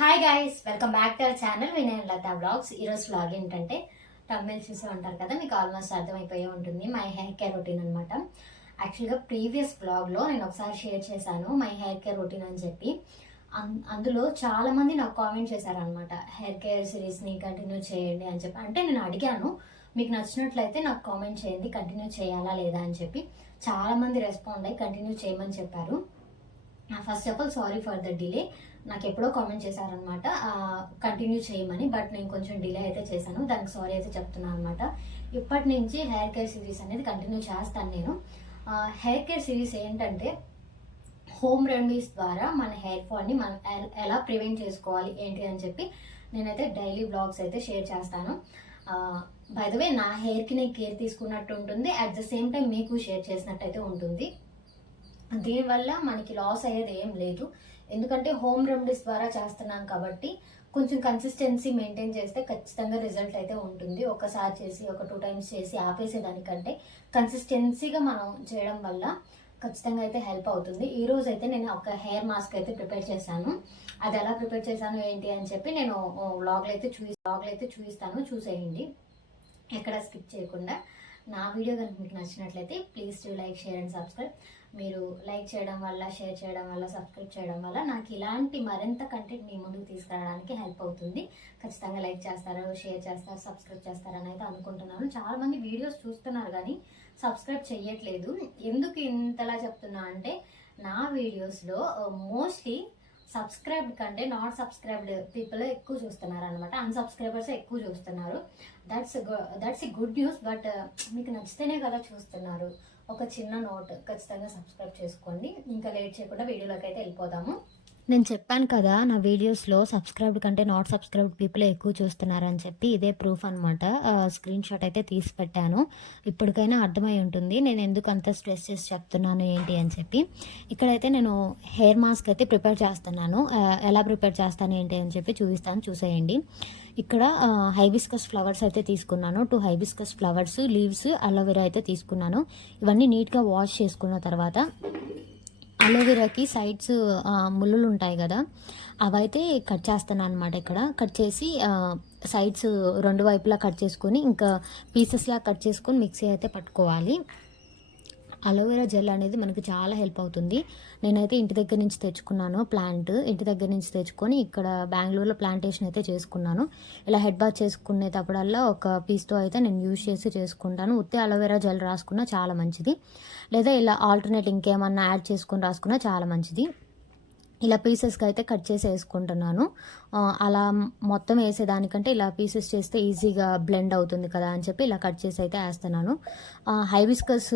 Hi guys, welcome back to our channel Vinay Latha blogs. ఈరోజు vlog ఏంటంటే తమిళ్ చూసి ఉంటారు కదా, మీకు ఆల్మోస్ట్ అర్థమైపోయి ఉంటుంది. మై హెయిర్ కేర్ రొటీన్ అనమాట. యాక్చువల్గా ప్రీవియస్ బ్లాగ్లో నేను ఒకసారి షేర్ చేశాను మై హెయిర్ కేర్ రొటీన్ అని చెప్పి. అందులో చాలా మంది నాకు కామెంట్ చేశారనమాట, హెయిర్ కేర్ సిరీస్ని కంటిన్యూ చేయండి అని చెప్పి. అంటే నేను అడిగాను, మీకు నచ్చినట్లయితే నాకు కామెంట్ చేయండి కంటిన్యూ చేయాలా లేదా అని చెప్పి. చాలా మంది రెస్పాండ్ అయ్యి కంటిన్యూ చేయమని చెప్పారు. First of all sorry for the delay. నాకు ఎప్పుడో కామెంట్ చేశారనమాట కంటిన్యూ చేయమని, బట్ నేను కొంచెం డిలే అయితే చేశాను, దానికి సారీ అయితే చెప్తున్నాను అనమాట. ఇప్పటి నుంచి హెయిర్ కేర్ సిరీస్ అనేది కంటిన్యూ చేస్తాను నేను. హెయిర్ కేర్ సిరీస్ ఏంటంటే హోమ్ రెమెడీస్ ద్వారా మన హెయిర్ ఫాల్ని మనం ఎలా ప్రివెంట్ చేసుకోవాలి ఏంటి అని చెప్పి నేనైతే డైలీ బ్లాగ్స్ అయితే షేర్ చేస్తాను. బై ద వే, నా హెయిర్కి నేను కేర్ తీసుకున్నట్టు ఉంటుంది, అట్ ద సేమ్ టైం మీకు షేర్ చేసినట్టు అయితే ఉంటుంది. దీనివల్ల మనకి లాస్ అయ్యేది ఏం లేదు, ఎందుకంటే హోమ్ రెమెడీస్ ద్వారా చేస్తున్నాం కాబట్టి కొంచెం కన్సిస్టెన్సీ మెయింటైన్ చేస్తే ఖచ్చితంగా రిజల్ట్ అయితే ఉంటుంది. ఒకసారి చేసి ఒక 2 times చేసి ఆపేసేదానికంటే కన్సిస్టెన్సీగా మనం చేయడం వల్ల ఖచ్చితంగా అయితే హెల్ప్ అవుతుంది. ఈ రోజు అయితే నేను ఒక హెయిర్ మాస్క్ అయితే ప్రిపేర్ చేశాను. అది ఎలా ప్రిపేర్ చేశాను ఏంటి అని చెప్పి నేను వ్లాగ్లో అయితే చూపిస్తాను, చూసేయండి ఎక్కడ స్కిప్ చేయకుండా. నా వీడియో కనుక మీకు నచ్చినట్లయితే please to like, share and subscribe. మీరు లైక్ చేయడం వల్ల, షేర్ చేయడం వల్ల, సబ్స్క్రైబ్ చేయడం వల్ల నాకు ఇలాంటి మరింత కంటెంట్ మీ ముందుకు తీసుకురావడానికి హెల్ప్ అవుతుంది. ఖచ్చితంగా లైక్ చేస్తారు, షేర్ చేస్తారు, సబ్స్క్రైబ్ చేస్తారని అయితే అనుకుంటున్నాను. చాలా మంది వీడియోస్ చూస్తున్నారు కానీ సబ్స్క్రైబ్ చేయట్లేదు. ఎందుకు ఇంతలా చెప్తున్నా అంటే, నా వీడియోస్లో మోస్ట్లీ సబ్స్క్రైబ్డ్ కంటే నాట్ సబ్స్క్రైబ్డ్ పీపుల్ ఎక్కువ చూస్తున్నారు అనమాట. అన్సబ్స్క్రైబర్స్ ఎక్కువ చూస్తున్నారు. That's a good news. But మీకు నచ్చితేనే కదా చూస్తున్నారు. ఒక చిన్న నోట్, ఖచ్చితంగా సబ్స్క్రైబ్ చేసుకోండి. ఇంకా లేట్ చేయకుండా వీడియోలోకి అయితే వెళ్ళిపోదాము. నేను చెప్పాను కదా, నా వీడియోస్లో సబ్స్క్రైబ్డ్ కంటే నాట్ సబ్స్క్రైబ్డ్ పీపుల్ ఎక్కువ చూస్తున్నారని చెప్పి. ఇదే ప్రూఫ్ అనమాట. స్క్రీన్ షాట్ అయితే తీసి పెట్టాను. ఇప్పటికైనా అర్థమై ఉంటుంది నేను ఎందుకు అంత స్ట్రెస్ చేసి చెప్తున్నాను ఏంటి అని చెప్పి. ఇక్కడైతే నేను హెయిర్ మాస్క్ అయితే ప్రిపేర్ చేస్తున్నాను. ఎలా ప్రిపేర్ చేస్తాను ఏంటి అని చెప్పి చూపిస్తాను, చూసేయండి. ఇక్కడ హైబిస్కస్ ఫ్లవర్స్ అయితే తీసుకున్నాను. 2 హైబిస్కస్ ఫ్లవర్స్, లీవ్స్, అలోవెరా అయితే తీసుకున్నాను. ఇవన్నీ నీట్గా వాష్ చేసుకున్న తర్వాత అలోవెరాకి సైడ్స్ ముళ్ళులు ఉంటాయి కదా, అవైతే కట్ చేస్తాను అనమాట. ఇక్కడ కట్ చేసి సైడ్స్ 2 వైపులా కట్ చేసుకొని ఇంకా పీసెస్లా కట్ చేసుకొని మిక్సీ అయితే పట్టుకోవాలి. అలోవెరా జెల్ అనేది మనకి చాలా హెల్ప్ అవుతుంది. నేనైతే ఇంటి దగ్గర నుంచి తెచ్చుకున్నాను ప్లాంట్. ఇంటి దగ్గర నుంచి తెచ్చుకొని ఇక్కడ బెంగళూరులో ప్లాంటేషన్ అయితే చేసుకున్నాను. ఇలా హెడ్ బాత్ చేసుకునేటప్పుడల్లా ఒక పీస్తో అయితే నేను యూజ్ చేసి చేసుకుంటాను. ఉత్తే అలోవెరా జెల్ రాసుకున్నా చాలా మంచిది, లేదా ఇలా ఆల్టర్నేట్ ఇంకేమన్నా యాడ్ చేసుకుని రాసుకున్నా చాలా మంచిది. ఇలా పీసెస్కి అయితే కట్ చేసి వేసుకుంటున్నాను. అలా మొత్తం వేసేదానికంటే ఇలా పీసెస్ చేస్తే ఈజీగా బ్లెండ్ అవుతుంది కదా అని చెప్పి ఇలా కట్ చేసి అయితే వేస్తున్నాను. హైబిస్కస్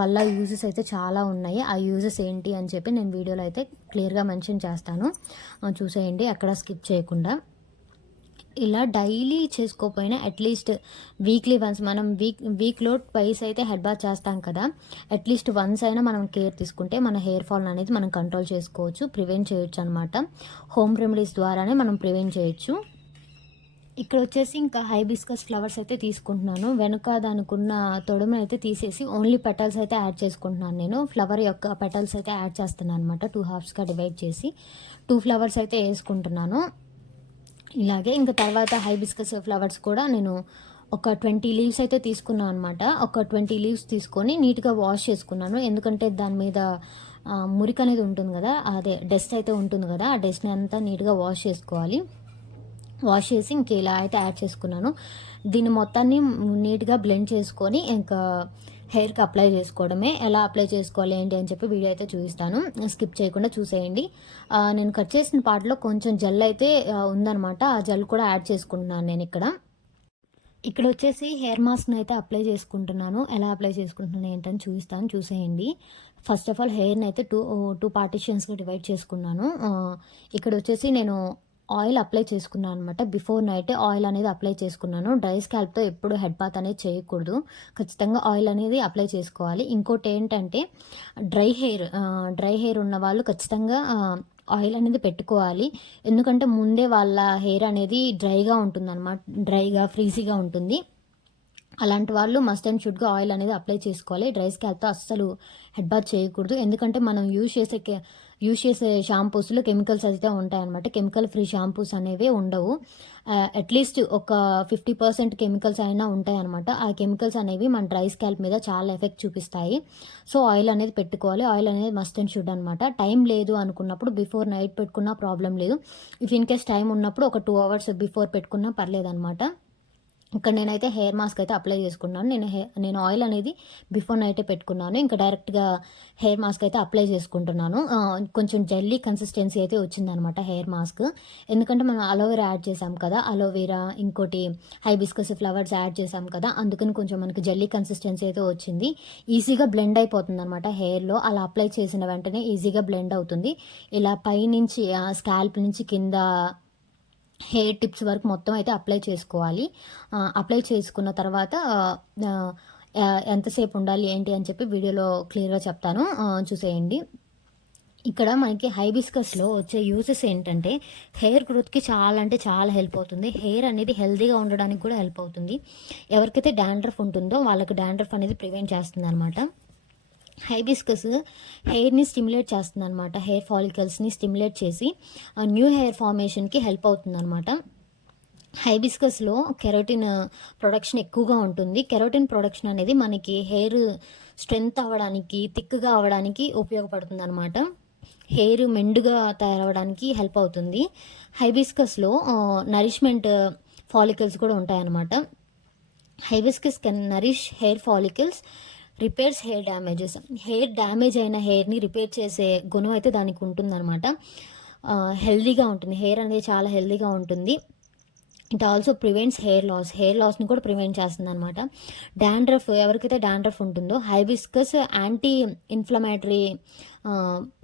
వల్ల యూజెస్ అయితే చాలా ఉన్నాయి. ఆ యూజెస్ ఏంటి అని చెప్పి నేను వీడియోలో అయితే క్లియర్గా మెన్షన్ చేస్తాను, చూసేయండి ఎక్కడ స్కిప్ చేయకుండా. ఇలా డైలీ చేసుకోకపోయినా అట్లీస్ట్ వీక్లీ వన్స్, మనం వీక్లో ట్వైస్ అయితే హెడ్ బాత్ చేస్తాం కదా, అట్లీస్ట్ వన్స్ అయినా మనం కేర్ తీసుకుంటే మన హెయిర్ ఫాల్ అనేది మనం కంట్రోల్ చేసుకోవచ్చు, ప్రివెంట్ చేయొచ్చు అనమాట. హోమ్ రెమెడీస్ ద్వారానే మనం ప్రివెంట్ చేయొచ్చు. ఇక్కడ వచ్చేసి ఇంకా హైబిస్కస్ ఫ్లవర్స్ అయితే తీసుకుంటున్నాను. వెనుక దానికున్న తొడుమ అయితే తీసేసి ఓన్లీ పెటల్స్ అయితే యాడ్ చేసుకుంటున్నాను. నేను ఫ్లవర్ యొక్క పెటల్స్ అయితే యాడ్ చేస్తున్నాను అనమాట. 2 halfsగా డివైడ్ చేసి 2 flowers అయితే వేసుకుంటున్నాను. ఇలాగే ఇంకా తర్వాత హైబిస్కస్ ఫ్లవర్స్ కూడా నేను ఒక 20 leaves అయితే తీసుకున్నాను అనమాట. ఒక 20 leaves తీసుకొని నీట్గా వాష్ చేసుకున్నాను. ఎందుకంటే దాని మీద మురికి అనేది ఉంటుంది కదా, అదే డస్ట్ అయితే ఉంటుంది కదా, ఆ డస్ట్ని అంతా నీట్గా వాష్ చేసుకోవాలి. వాష్ చేసి ఇంక ఇలా అయితే యాడ్ చేసుకున్నాను. దీన్ని మొత్తాన్ని నీట్గా బ్లెండ్ చేసుకొని ఇంకా హెయిర్కి అప్లై చేసుకోవడమే. ఎలా అప్లై చేసుకోవాలి ఏంటి అని చెప్పి వీడియో అయితే చూపిస్తాను, స్కిప్ చేయకుండా చూసేయండి. నేను కట్ చేసిన పార్ట్లో కొంచెం జెల్ అయితే ఉందనమాట, ఆ జెల్ కూడా యాడ్ చేసుకుంటున్నాను నేను ఇక్కడ వచ్చేసి హెయిర్ మాస్క్ని అయితే అప్లై చేసుకుంటున్నాను. ఎలా అప్లై చేసుకుంటున్నాను ఏంటని చూపిస్తాను, చూసేయండి. ఫస్ట్ ఆఫ్ ఆల్ హెయిర్ని అయితే టూ పార్టిషన్స్గా డివైడ్ చేసుకున్నాను. ఇక్కడ వచ్చేసి నేను ఆయిల్ అప్లై చేసుకున్నాను అనమాట. బిఫోర్ నైట్ ఆయిల్ అనేది అప్లై చేసుకున్నాను. డ్రై స్కాల్ప్తో ఎప్పుడు హెడ్ బాత్ అనేది చేయకూడదు, ఖచ్చితంగా ఆయిల్ అనేది అప్లై చేసుకోవాలి. ఇంకోటి ఏంటంటే డ్రై హెయిర్ ఉన్న వాళ్ళు ఖచ్చితంగా ఆయిల్ అనేది పెట్టుకోవాలి. ఎందుకంటే ముందే వాళ్ళ హెయిర్ అనేది డ్రైగా ఉంటుంది అనమాట, డ్రైగా ఫ్రీజీగా ఉంటుంది. అలాంటి వాళ్ళు మస్ట్ అండ్ షుడ్గా ఆయిల్ అనేది అప్లై చేసుకోవాలి. డ్రై స్కాల్ప్తో అస్సలు హెడ్ బాత్ చేయకూడదు. ఎందుకంటే మనం యూజ్ చేసే యూజ్ చేసే షాంపూస్లో కెమికల్స్ అయితే ఉంటాయన్నమాట. కెమికల్ ఫ్రీ షాంపూస్ అనేవి ఉండవు. అట్లీస్ట్ ఒక 50% కెమికల్స్ అయినా ఉంటాయన్నమాట. ఆ కెమికల్స్ అనేవి మన డ్రై స్కాల్ప్ మీద చాలా ఎఫెక్ట్ చూపిస్తాయి. సో ఆయిల్ అనేది పెట్టుకోవాలి. ఆయిల్ అనేది మస్ట్ అండ్ షుడ్ అనమాట. టైం లేదు అనుకున్నప్పుడు బిఫోర్ నైట్ పెట్టుకున్నా ప్రాబ్లం లేదు. ఇఫ్ ఇన్ కేస్ టైం ఉన్నప్పుడు ఒక 2 hours బిఫోర్ పెట్టుకున్నా పర్లేదనమాట. ఇక్కడ నేనైతే హెయిర్ మాస్క్ అయితే అప్లై చేసుకున్నాను. నేను ఆయిల్ అనేది బిఫోర్ నైటే పెట్టుకున్నాను. ఇంకా డైరెక్ట్గా హెయిర్ మాస్క్ అయితే అప్లై చేసుకుంటున్నాను. కొంచెం జెల్లీ కన్సిస్టెన్సీ అయితే వచ్చిందనమాట హెయిర్ మాస్క్. ఎందుకంటే మనం అలోవెరా యాడ్ చేసాం కదా, అలోవెరా ఇంకోటి హైబిస్కస్ ఫ్లవర్స్ యాడ్ చేసాం కదా, అందుకని కొంచెం మనకి జెల్లీ కన్సిస్టెన్సీ అయితే వచ్చింది. ఈజీగా బ్లెండ్ అయిపోతుంది అనమాట హెయిర్లో. అలా అప్లై చేసిన వెంటనే ఈజీగా బ్లెండ్ అవుతుంది. ఇలా పైనుంచి స్కాల్ప్ నుంచి కింద హెయిర్ టిప్స్ వరకు మొత్తం అయితే అప్లై చేసుకోవాలి. అప్లై చేసుకున్న తర్వాత ఎంతసేపు ఉండాలి ఏంటి అని చెప్పి వీడియోలో క్లియర్గా చెప్తాను, చూసేయండి. ఇక్కడ మనకి హైబిస్కస్లో వచ్చే యూజెస్ ఏంటంటే హెయిర్ గ్రోత్కి చాలా అంటే చాలా హెల్ప్ అవుతుంది. హెయిర్ అనేది హెల్తీగా ఉండడానికి కూడా హెల్ప్ అవుతుంది. ఎవరికైతే డాండ్రఫ్ ఉంటుందో వాళ్ళకి డాండ్రఫ్ అనేది ప్రివెంట్ చేస్తుంది అనమాట. హైబిస్కస్ హెయిర్ని స్టిమ్యులేట్ చేస్తుంది అనమాట. హెయిర్ ఫాలికల్స్ని స్టిమ్యులేట్ చేసి న్యూ హెయిర్ ఫార్మేషన్కి హెల్ప్ అవుతుంది అనమాట. హైబిస్కస్లో కెరోటిన్ ప్రొడక్షన్ ఎక్కువగా ఉంటుంది. కెరోటిన్ ప్రొడక్షన్ అనేది మనకి హెయిర్ స్ట్రెంగ్త్ అవ్వడానికి, థిక్గా అవ్వడానికి ఉపయోగపడుతుంది అనమాట. హెయిర్ మెండుగా తయారవడానికి హెల్ప్ అవుతుంది. హైబిస్కస్లో నరిష్మెంట్ ఫాలికల్స్ కూడా ఉంటాయన్నమాట. Hibiscus can Nourish hair follicles, repairs hair damages. Hair damage అయిన హెయిర్ని రిపేర్ చేసే గుణం అయితే దానికి ఉంటుందన్నమాట. హెల్దీగా ఉంటుంది. హెయిర్ అనేది చాలా హెల్దీగా ఉంటుంది. It also prevents hair loss. Hair లాస్ని కూడా ప్రివెంట్ చేస్తుంది అనమాట. డాండ్రఫ్, ఎవరికైతే డాండ్రఫ్ ఉంటుందో హైబిస్కస్ యాంటీ ఇన్ఫ్లమేటరీ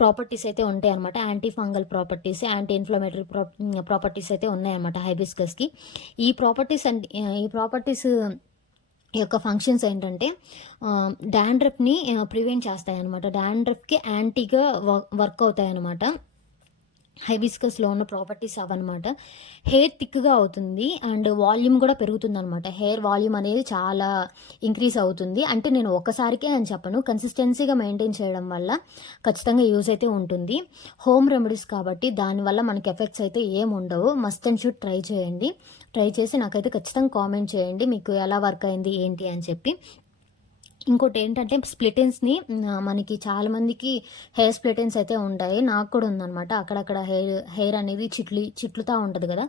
ప్రాపర్టీస్ అయితే ఉంటాయి అనమాట. Anti fungal properties, anti inflammatory properties అయితే ఉన్నాయన్నమాట హైబిస్కస్కి. ఈ ప్రాపర్టీస్ యొక్క ఫంక్షన్స్ ఏంటంటే డాండ్రఫ్ని ప్రివెంట్ చేస్తాయి అనమాట. డాండ్రఫ్కి యాంటీగా వర్క్ అవుతాయి అనమాట. హైబిస్కస్లో ఉన్న ప్రాపర్టీస్ అవన్నమాట. హెయిర్ థిక్గా అవుతుంది అండ్ వాల్యూమ్ కూడా పెరుగుతుంది అనమాట. హెయిర్ వాల్యూమ్ అనేది చాలా ఇంక్రీజ్ అవుతుంది. అంటే నేను ఒక్కసారికే అని చెప్పను, కన్సిస్టెన్సీగా మెయింటైన్ చేయడం వల్ల ఖచ్చితంగా యూజ్ అయితే ఉంటుంది. హోమ్ రెమెడీస్ కాబట్టి దానివల్ల మనకి ఎఫెక్ట్స్ అయితే ఏం ఉండవు. మస్ట్ అండ్ షుడ్ ట్రై చేయండి. ట్రై చేసి నాకైతే ఖచ్చితంగా కామెంట్ చేయండి మీకు ఎలా వర్క్ అయింది ఏంటి అని చెప్పి. ఇంకోటి ఏంటంటే స్ప్లిటెన్స్ని, మనకి చాలామందికి హెయిర్ స్ప్లిటెన్స్ అయితే ఉంటాయి. నాకు కూడా ఉందన్నమాట. అక్కడక్కడ హెయిర్ అనేది చిట్లుతూ ఉంటుంది కదా,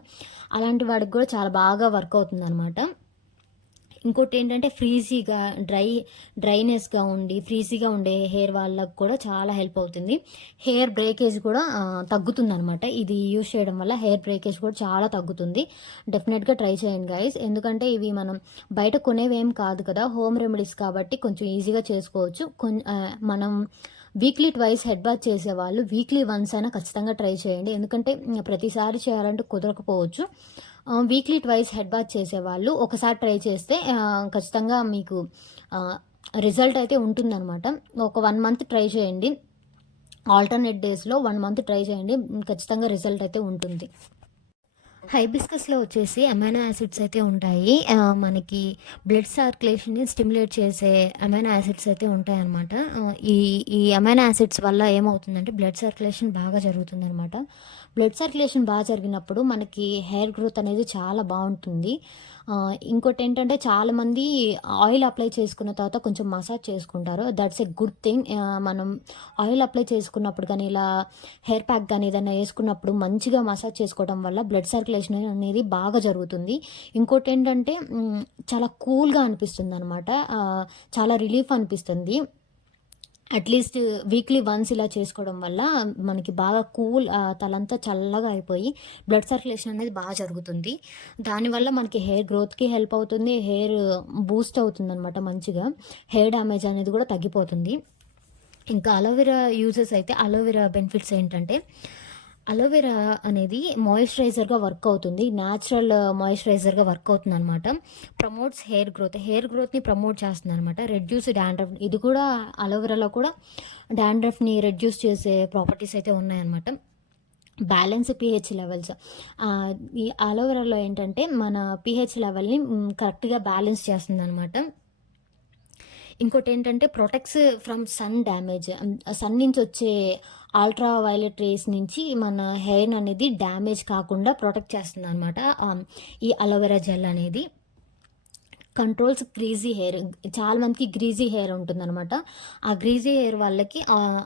అలాంటి వాడికి కూడా చాలా బాగా వర్క్ అవుతుంది అనమాట. ఇంకోటి ఏంటంటే డ్రైనెస్గా ఫ్రీజీగా ఉండే హెయిర్ వాళ్ళకు కూడా చాలా హెల్ప్ అవుతుంది. హెయిర్ బ్రేకేజ్ కూడా తగ్గుతుంది అనమాట. ఇది యూజ్ చేయడం వల్ల హెయిర్ బ్రేకేజ్ కూడా చాలా తగ్గుతుంది. డెఫినెట్గా ట్రై చేయండి గైస్. ఎందుకంటే ఇవి మనం బయట కొనేవేం కాదు కదా, హోమ్ రెమెడీస్ కాబట్టి కొంచెం ఈజీగా చేసుకోవచ్చు. మనం వీక్లీ ట్వైస్ హెడ్ బాత్ చేసేవాళ్ళు వీక్లీ వన్స్ అయినా ఖచ్చితంగా ట్రై చేయండి. ఎందుకంటే ప్రతిసారి చేయాలంటే కుదరకపోవచ్చు. వీక్లీ ట్వైస్ హెడ్ బాత్ చేసేవాళ్ళు ఒకసారి ట్రై చేస్తే ఖచ్చితంగా మీకు రిజల్ట్ అయితే ఉంటుందన్నమాట. ఒక 1 month ట్రై చేయండి. ఆల్టర్నేట్ డేస్లో 1 month ట్రై చేయండి, ఖచ్చితంగా రిజల్ట్ అయితే ఉంటుంది. హైబిస్కస్లో వచ్చేసి అమైనో యాసిడ్స్ అయితే ఉంటాయి. మనకి బ్లడ్ సర్క్యులేషన్ని స్టిమ్యులేట్ చేసే అమైనో యాసిడ్స్ అయితే ఉంటాయన్నమాట. ఈ అమైనో యాసిడ్స్ వల్ల ఏమవుతుందంటే బ్లడ్ సర్క్యులేషన్ బాగా జరుగుతుందన్నమాట. బ్లడ్ సర్క్యులేషన్ బాగా జరిగినప్పుడు మనకి హెయిర్ గ్రోత్ అనేది చాలా బాగుంటుంది. ఇంకోటి ఏంటంటే చాలామంది ఆయిల్ అప్లై చేసుకున్న తర్వాత కొంచెం మసాజ్ చేసుకుంటారు. That's a good thing. మనం ఆయిల్ అప్లై చేసుకున్నప్పుడు కానీ ఇలా హెయిర్ ప్యాక్ కానీ ఏదైనా వేసుకున్నప్పుడు మంచిగా మసాజ్ చేసుకోవడం వల్ల బ్లడ్ సర్క్యులేషన్ అనేది బాగా జరుగుతుంది. ఇంకోటి ఏంటంటే చాలా కూల్గా అనిపిస్తుంది అనమాట. చాలా రిలీఫ్ అనిపిస్తుంది. అట్లీస్ట్ వీక్లీ వన్స్ ఇలా చేసుకోవడం వల్ల మనకి బాగా తలంతా చల్లగా అయిపోయి బ్లడ్ సర్క్యులేషన్ అనేది బాగా జరుగుతుంది. దానివల్ల మనకి హెయిర్ గ్రోత్కి హెల్ప్ అవుతుంది. హెయిర్ బూస్ట్ అవుతుంది అనమాట. మంచిగా హెయిర్ డ్యామేజ్ అనేది కూడా తగ్గిపోతుంది. ఇంకా అలోవెరా యూజెస్ అయితే, అలోవెరా బెనిఫిట్స్ ఏంటంటే అలోవెరా అనేది మాయిశ్చరైజర్గా వర్క్ అవుతుంది. న్యాచురల్ మాయిశ్చరైజర్గా వర్క్ అవుతుంది అనమాట. ప్రమోట్స్ హెయిర్ గ్రోత్ని ప్రమోట్ చేస్తుంది అనమాట. రెడ్యూస్ డాండ్రఫ్, ఇది కూడా అలోవెరాలో కూడా డాండ్రఫ్ని రెడ్యూస్ చేసే ప్రాపర్టీస్ అయితే ఉన్నాయన్నమాట. బ్యాలెన్స్ pH లెవెల్స్, ఈ అలోవెరాలో ఏంటంటే మన pH లెవెల్ని కరెక్ట్గా బ్యాలెన్స్ చేస్తుంది అనమాట. ఇంకోటి ఏంటంటే protects from sun damage. Sun నుంచి వచ్చే అల్ట్రా వైలెట్ రేస్ నుంచి మన హెయిర్ అనేది డ్యామేజ్ కాకుండా ప్రొటెక్ట్ చేస్తుంది అనమాట ఈ అలోవెరా జెల్ అనేది. Controls greasy hair. చాలా మందికి గ్రీజీ హెయిర్ ఉంటుందన్నమాట. ఆ గ్రీజీ హెయిర్ వాళ్ళకి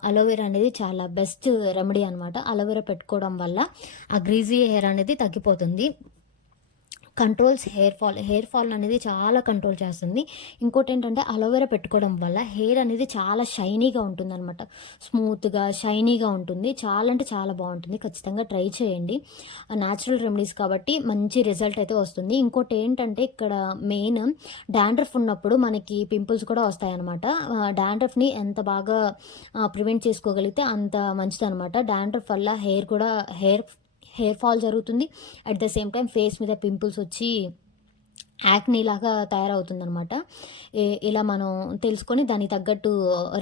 అలోవెరా అనేది చాలా బెస్ట్ రెమెడీ అనమాట. అలోవెరా పెట్టుకోవడం వల్ల ఆ గ్రీజీ హెయిర్ అనేది తగ్గిపోతుంది. కంట్రోల్స్ హెయిర్ ఫాల్ అనేది చాలా కంట్రోల్ చేస్తుంది. ఇంకోటి ఏంటంటే అలోవెరా పెట్టుకోవడం వల్ల హెయిర్ అనేది చాలా షైనీగా ఉంటుందన్నమాట. స్మూత్గా షైనీగా ఉంటుంది. చాలా అంటే చాలా బాగుంటుంది. ఖచ్చితంగా ట్రై చేయండి. న్యాచురల్ రెమెడీస్ కాబట్టి మంచి రిజల్ట్ అయితే వస్తుంది. ఇంకోటి ఏంటంటే ఇక్కడ మెయిన్ డాండ్రఫ్ ఉన్నప్పుడు మనకి పింపుల్స్ కూడా వస్తాయన్నమాట. డాండ్రఫ్ని ఎంత బాగా ప్రివెంట్ చేసుకోగలిగితే అంత మంచిది అనమాట. డాండ్రఫ్ వల్ల హెయిర్ ఫాల్ జరుగుతుంది. At the same time face మీద పింపుల్స్ వచ్చి యాక్నీ లాగా తయారవుతుందనమాట. ఇలా మనం తెలుసుకొని దానికి తగ్గట్టు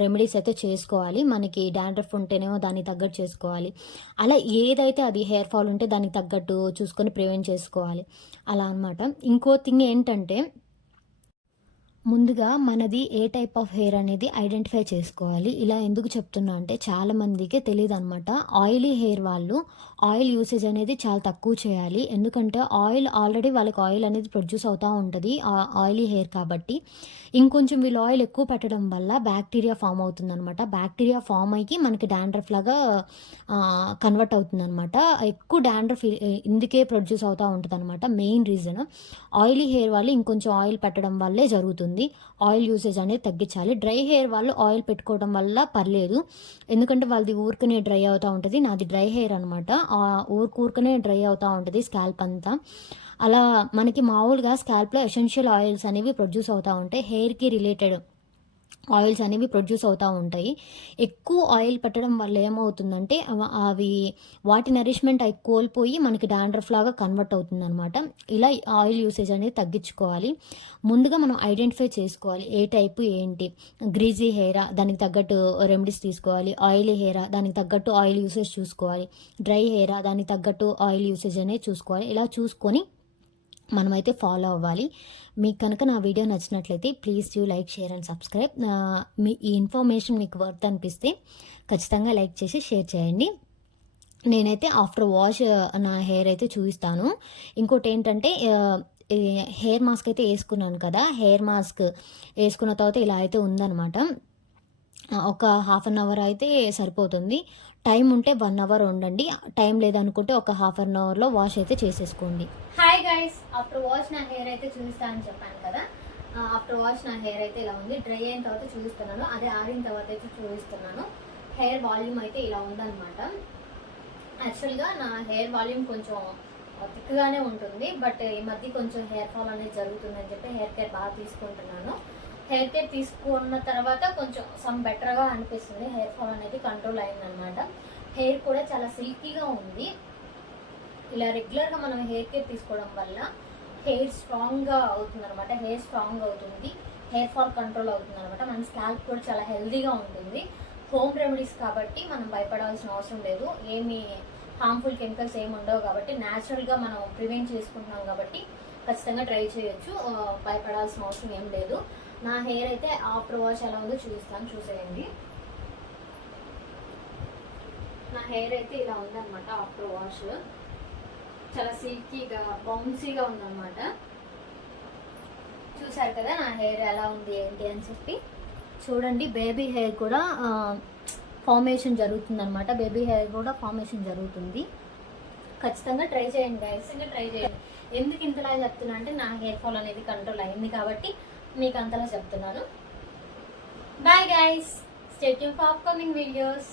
రెమెడీస్ అయితే చేసుకోవాలి. మనకి డాండ్రఫ్ ఉంటేనేమో దానికి తగ్గట్టు చేసుకోవాలి. అలా ఏదైతే అది హెయిర్ ఫాల్ ఉంటే దానికి తగ్గట్టు చూసుకొని ప్రివెంట్ చేసుకోవాలి అలా అనమాట. ఇంకో థింగ్ ఏంటంటే ముందుగా మనది ఏ టైప్ ఆఫ్ హెయిర్ అనేది ఐడెంటిఫై చేసుకోవాలి. ఇలా ఎందుకు చెప్తున్నా అంటే చాలామందికి తెలియదు అనమాట. ఆయిలీ హెయిర్ వాళ్ళు ఆయిల్ యూసేజ్ అనేది చాలా తక్కువ చేయాలి. ఎందుకంటే ఆల్రెడీ వాళ్ళకి ఆయిల్ అనేది ప్రొడ్యూస్ అవుతూ ఉంటుంది ఆయిలీ హెయిర్ కాబట్టి. ఇంకొంచెం వీళ్ళు ఆయిల్ ఎక్కువ పెట్టడం వల్ల బ్యాక్టీరియా ఫామ్ అవుతుందన్నమాట. బ్యాక్టీరియా ఫామ్ అయ్యి మనకి డాండ్రఫ్ లాగా కన్వర్ట్ అవుతుందన్నమాట. ఎక్కువ డాండ్రఫ్ ఇందుకే ప్రొడ్యూస్ అవుతూ ఉంటుంది అనమాట. మెయిన్ రీజన్ ఆయిలీ హెయిర్ వాళ్ళు ఇంకొంచెం ఆయిల్ పెట్టడం వల్లే జరుగుతుంది. ఆయిల్ యూసేజ్ అనేది తగ్గించాలి. డ్రై హెయిర్ వాళ్ళు ఆయిల్ పెట్టుకోవడం వల్ల పర్లేదు. ఎందుకంటే వాళ్ళది ఊరికనే డ్రై అవుతూ ఉంటుంది. నాది డ్రై హెయిర్ అనమాట. ఊరికనే డ్రై అవుతూ ఉంటుంది స్కాల్ప్ అంతా. అలా మనకి మామూలుగా స్కాల్ప్లో ఎసెన్షియల్ ఆయిల్స్ అనేవి ప్రొడ్యూస్ అవుతూ ఉంటాయి. హెయిర్కి రిలేటెడ్ ఆయిల్స్ అనేవి ప్రొడ్యూస్ అవుతూ ఉంటాయి. ఎక్కువ ఆయిల్ పెట్టడం వల్ల ఏమవుతుందంటే అవి వాటి నరిష్మెంట్ అవి కోల్పోయి మనకి డాండ్రఫ్ లాగా కన్వర్ట్ అవుతుందన్నమాట. ఇలా ఆయిల్ యూసేజ్ అనేది తగ్గించుకోవాలి. ముందుగా మనం ఐడెంటిఫై చేసుకోవాలి ఏ టైపు ఏంటి. గ్రీజీ హెయిరా దానికి తగ్గట్టు రెమెడీస్ తీసుకోవాలి. ఆయిలీ హెయిరా దానికి తగ్గట్టు ఆయిల్ యూసేజ్ చూసుకోవాలి. డ్రై హెయిరా దానికి తగ్గట్టు ఆయిల్ యూసేజ్ అనేది చూసుకోవాలి. ఇలా చూసుకొని మనమైతే ఫాలో అవ్వాలి. మీకు కనుక నా వీడియో నచ్చినట్లయితే please do like, share and subscribe. మీ ఈ ఇన్ఫర్మేషన్ మీకు వర్త్ అనిపిస్తే ఖచ్చితంగా లైక్ చేసి షేర్ చేయండి. నేనైతే ఆఫ్టర్ వాష్ నా హెయిర్ అయితే చూపిస్తాను. ఇంకోటి ఏంటంటే హెయిర్ మాస్క్ అయితే వేసుకున్నాను కదా. హెయిర్ మాస్క్ వేసుకున్న తర్వాత ఇలా అయితే ఉందన్నమాట. ఒక హాఫ్ అన్ అవర్ అయితే సరిపోతుంది. టైం ఉంటే 1 అవర్ ఉండండి. టైం లేదనుకుంటే ఒక హాఫ్ అన్ అవర్లో వాష్ అయితే చేసేసుకోండి. హాయ్ గైస్, ఆఫ్టర్ వాష్ నా హెయిర్ అయితే చూపిస్తానని చెప్పాను కదా. ఆఫ్టర్ వాష్ నా హెయిర్ అయితే ఇలా ఉంది. డ్రై అయిన తర్వాత చూపిస్తున్నాను, అదే ఆరిన తర్వాత అయితే చూపిస్తున్నాను. హెయిర్ వాల్యూమ్ అయితే ఇలా ఉందన్నమాట. యాక్చువల్గా నా హెయిర్ వాల్యూమ్ కొంచెం థిక్గానే ఉంటుంది. బట్ ఈ మధ్య కొంచెం హెయిర్ ఫాల్ అనేది జరుగుతుందని చెప్పి హెయిర్ కేర్ బాగా తీసుకుంటున్నాను. హెయిర్ కేర్ తీసుకున్న తర్వాత కొంచెం సమ్ బెటర్గా అనిపిస్తుంది. హెయిర్ ఫాల్ అనేది కంట్రోల్ అయిందనమాట. హెయిర్ కూడా చాలా సిల్కీగా ఉంది. ఇలా రెగ్యులర్గా మనం హెయిర్ కేర్ తీసుకోవడం వల్ల హెయిర్ స్ట్రాంగ్గా అవుతుంది అనమాట. హెయిర్ స్ట్రాంగ్ అవుతుంది, హెయిర్ ఫాల్ కంట్రోల్ అవుతుంది అనమాట. మన స్కాల్ప్ కూడా చాలా హెల్తీగా ఉంటుంది. హోమ్ రెమెడీస్ కాబట్టి మనం భయపడాల్సిన అవసరం లేదు. ఏమి హార్మ్ఫుల్ కెమికల్స్ ఏమి ఉండవు కాబట్టి న్యాచురల్గా మనం ప్రివెంట్ చేసుకుంటున్నాం కాబట్టి ఖచ్చితంగా ట్రై చేయొచ్చు. భయపడాల్సిన అవసరం ఏం లేదు. నా హెయిర్ అయితే ఆఫ్టర్ వాష్ ఎలా ఉందో చూపిస్తాను, చూసేయండి. నా హెయిర్ అయితే ఇలా ఉందన్నమాట. ఆఫ్టర్ వాష్ చాలా సిల్కీగా బౌన్సీగా ఉందన్నమాట. చూసారు కదా నా హెయిర్ ఎలా ఉంది ఏంటి అని చెప్పి. చూడండి, బేబీ హెయిర్ కూడా ఫార్మేషన్ జరుగుతుంది అనమాట. బేబీ హెయిర్ కూడా ఫార్మేషన్ జరుగుతుంది. ఖచ్చితంగా ట్రై చేయండి గైస్, ఇంకా ట్రై చేయండి. ఎందుకు ఇంతలా చెప్తున్నా అంటే నా హెయిర్ ఫాల్ అనేది కంట్రోల్ అయింది కాబట్టి మీకు అంతలా చెప్తున్నాను. Bye guys, stay tune for upcoming videos.